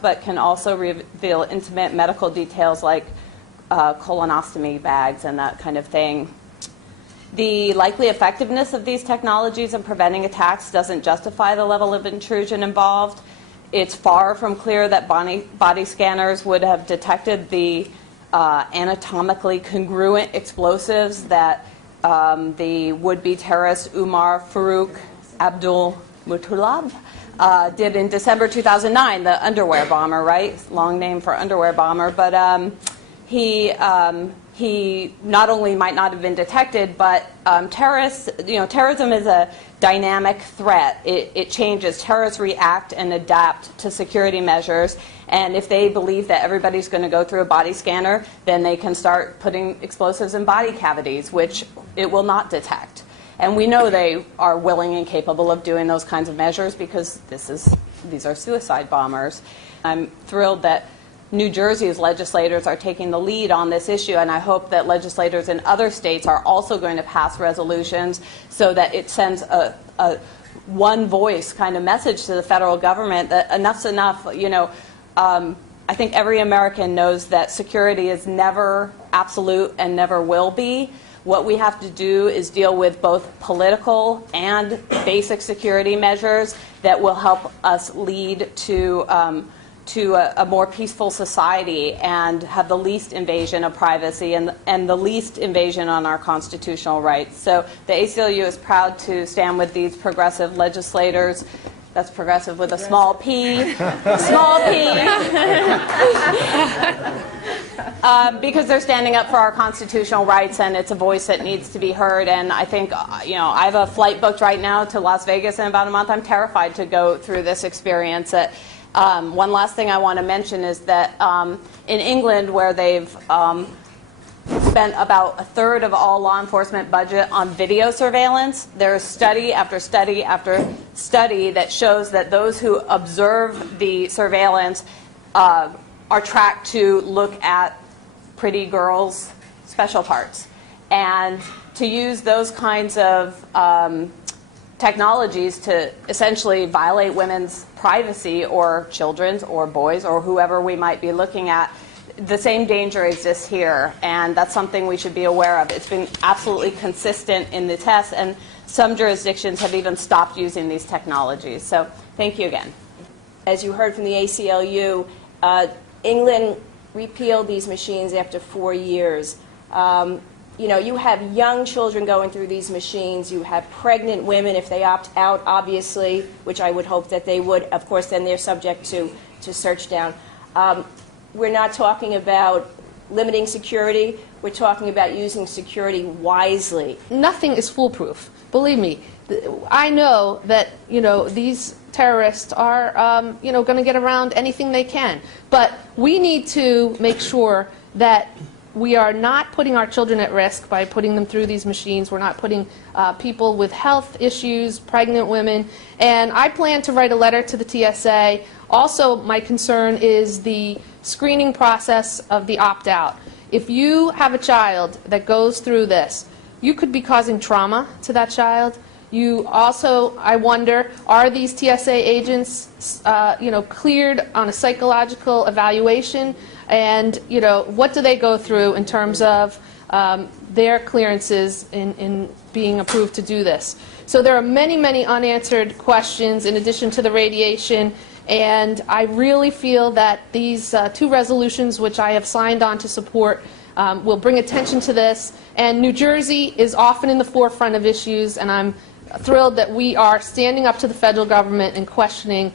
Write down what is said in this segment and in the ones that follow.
but can also reveal intimate medical details like colonostomy bags and that kind of thing. The likely effectiveness of these technologies in preventing attacks doesn't justify the level of intrusion involved. It's far from clear that body scanners would have detected the anatomically congruent explosives that the would-be terrorist Umar Farouk Abdul Muttalib did in December 2009, the underwear bomber, right? Long name for underwear bomber, but he not only might not have been detected, but terrorism is a dynamic threat. It changes. Terrorists react and adapt to security measures, and if they believe that everybody's going to go through a body scanner, then they can start putting explosives in body cavities, which it will not detect. And we know they are willing and capable of doing those kinds of measures because these are suicide bombers. I'm thrilled that New Jersey's legislators are taking the lead on this issue, and I hope that legislators in other states are also going to pass resolutions so that it sends a one voice kind of message to the federal government that enough's enough. I think every American knows that security is never absolute and never will be. What we have to do is deal with both political and basic security measures that will help us lead to a more peaceful society and have the least invasion of privacy and the least invasion on our constitutional rights. So the ACLU is proud to stand with these progressive legislators. That's progressive with a small p. Small p. Because they're standing up for our constitutional rights, and it's a voice that needs to be heard. And I think, I have a flight booked right now to Las Vegas in about a month. I'm terrified to go through this experience. One last thing I want to mention is that in England, where they've spent about a third of all law enforcement budget on video surveillance, there's study after study after study that shows that those who observe the surveillance are tracked to look at pretty girls' special parts. And to use those kinds of technologies to essentially violate women's privacy, or children's, or boys, or whoever we might be looking at, the same danger exists here, and that's something we should be aware of. It's been absolutely consistent in the tests, and some jurisdictions have even stopped using these technologies. So thank you again. As you heard from the ACLU, England repealed these machines after 4 years. You have young children going through these machines. You have pregnant women, if they opt out, obviously, which I would hope that they would. Of course, then they're subject to search down. We're not talking about limiting security. We're talking about using security wisely. Nothing is foolproof. Believe me. I know that, these terrorists are, going to get around anything they can. But we need to make sure that we are not putting our children at risk by putting them through these machines. We're not putting people with health issues, pregnant women. And I plan to write a letter to the TSA. Also, my concern is the screening process of the opt-out. If you have a child that goes through this, you could be causing trauma to that child. You also, I wonder, are these TSA agents, cleared on a psychological evaluation? And, what do they go through in terms of their clearances in being approved to do this? So there are many, many unanswered questions in addition to the radiation. And I really feel that these two resolutions, which I have signed on to support, will bring attention to this. And New Jersey is often in the forefront of issues, and I'm thrilled that we are standing up to the federal government and questioning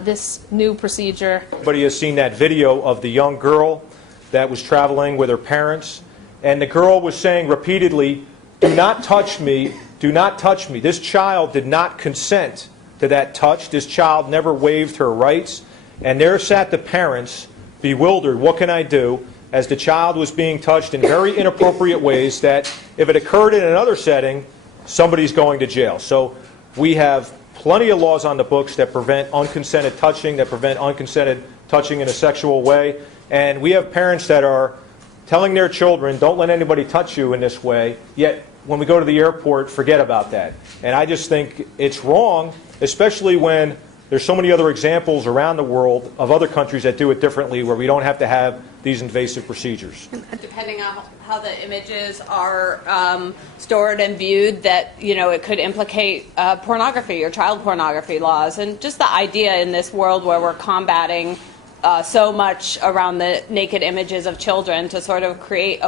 this new procedure. Everybody has seen that video of the young girl that was traveling with her parents, and the girl was saying repeatedly, "Do not touch me, do not touch me." This child did not consent to that touch. This child never waived her rights, and there sat the parents bewildered. What can I do? As the child was being touched in very inappropriate ways that if it occurred in another setting, somebody's going to jail. So we have plenty of laws on the books that prevent unconsented touching, that prevent unconsented touching in a sexual way. And we have parents that are telling their children, don't let anybody touch you in this way, yet when we go to the airport, forget about that. And I just think it's wrong, especially when There's so many other examples around the world of other countries that do it differently where we don't have to have these invasive procedures. Depending on how the images are stored and viewed, that, you know, it could implicate pornography or child pornography laws. And just the idea in this world where we're combating so much around the naked images of children to sort of create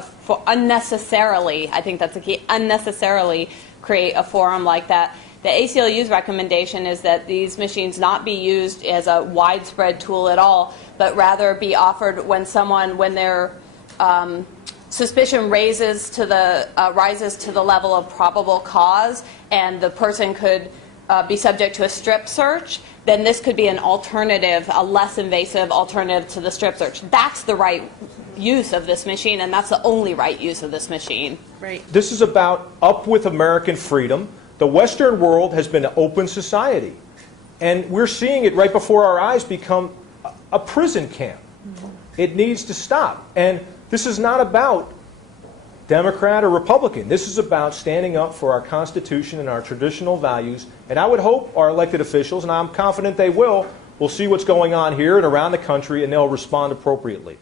unnecessarily, I think that's the key, unnecessarily create a forum like that. The ACLU's recommendation is that these machines not be used as a widespread tool at all, but rather be offered when their suspicion rises to the level of probable cause, and the person could be subject to a strip search. Then this could be an alternative, a less invasive alternative to the strip search. That's the right use of this machine, and that's the only right use of this machine. Right. This is about up with American freedom. The Western world has been an open society, and we're seeing it right before our eyes become a prison camp. It needs to stop. And this is not about Democrat or Republican. This is about standing up for our Constitution and our traditional values. And I would hope our elected officials, and I'm confident they will see what's going on here and around the country, and they'll respond appropriately.